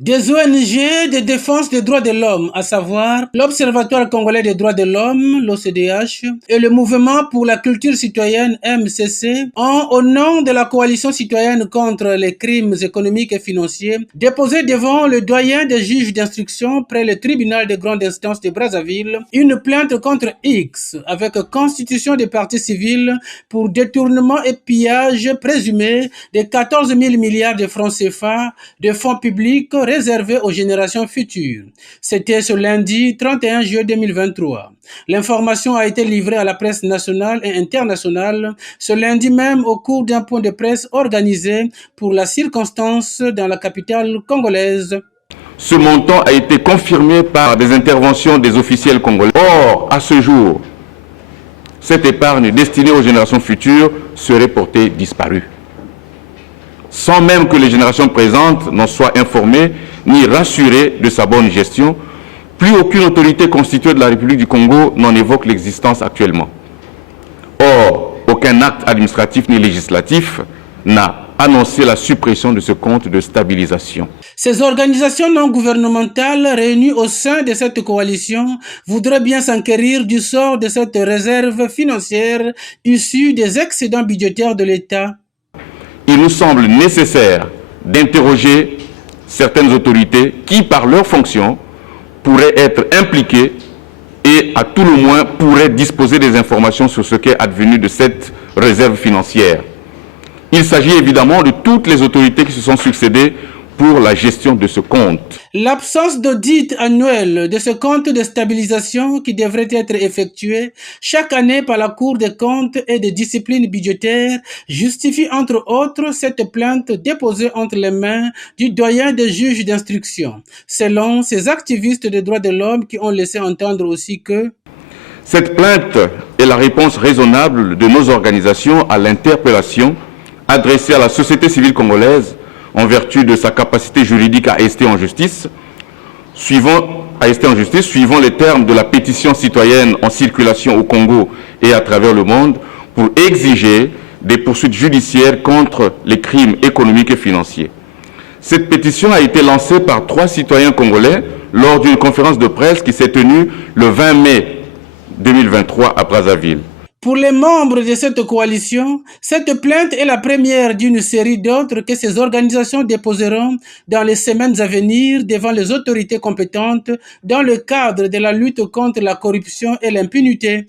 Des ONG de défense des droits de l'homme, à savoir l'Observatoire congolais des droits de l'homme, l'OCDH, et le Mouvement pour la culture citoyenne, MCC, ont, au nom de la coalition citoyenne contre les crimes économiques et financiers, déposé devant le doyen des juges d'instruction près le tribunal de grande instance de Brazzaville une plainte contre X avec constitution de partie civile pour détournement et pillage présumé de 14 000 milliards de francs CFA de fonds publics réservé aux générations futures. C'était ce lundi 31 juillet 2023. L'information a été livrée à la presse nationale et internationale ce lundi même au cours d'un point de presse organisé pour la circonstance dans la capitale congolaise. Ce montant a été confirmé par des interventions des officiels congolais. Or, à ce jour, cette épargne destinée aux générations futures serait portée disparue, sans même que les générations présentes n'en soient informées ni rassurées de sa bonne gestion. Plus aucune autorité constituée de la République du Congo n'en évoque l'existence actuellement. Or, aucun acte administratif ni législatif n'a annoncé la suppression de ce compte de stabilisation. Ces organisations non gouvernementales réunies au sein de cette coalition voudraient bien s'enquérir du sort de cette réserve financière issue des excédents budgétaires de l'État. Il nous semble nécessaire d'interroger certaines autorités qui, par leur fonction, pourraient être impliquées et, à tout le moins, pourraient disposer des informations sur ce qu'est advenu de cette réserve financière. Il s'agit évidemment de toutes les autorités qui se sont succédées pour la gestion de ce compte. L'absence d'audit annuel de ce compte de stabilisation qui devrait être effectué chaque année par la Cour des comptes et des disciplines budgétaires justifie entre autres cette plainte déposée entre les mains du doyen des juges d'instruction, selon ces activistes des droits de l'homme qui ont laissé entendre aussi que cette plainte est la réponse raisonnable de nos organisations à l'interpellation adressée à la société civile congolaise en vertu de sa capacité juridique à rester en justice, suivant les termes de la pétition citoyenne en circulation au Congo et à travers le monde, pour exiger des poursuites judiciaires contre les crimes économiques et financiers. Cette pétition a été lancée par 3 citoyens congolais lors d'une conférence de presse qui s'est tenue le 20 mai 2023 à Brazzaville. Pour les membres de cette coalition, cette plainte est la première d'une série d'autres que ces organisations déposeront dans les semaines à venir devant les autorités compétentes dans le cadre de la lutte contre la corruption et l'impunité.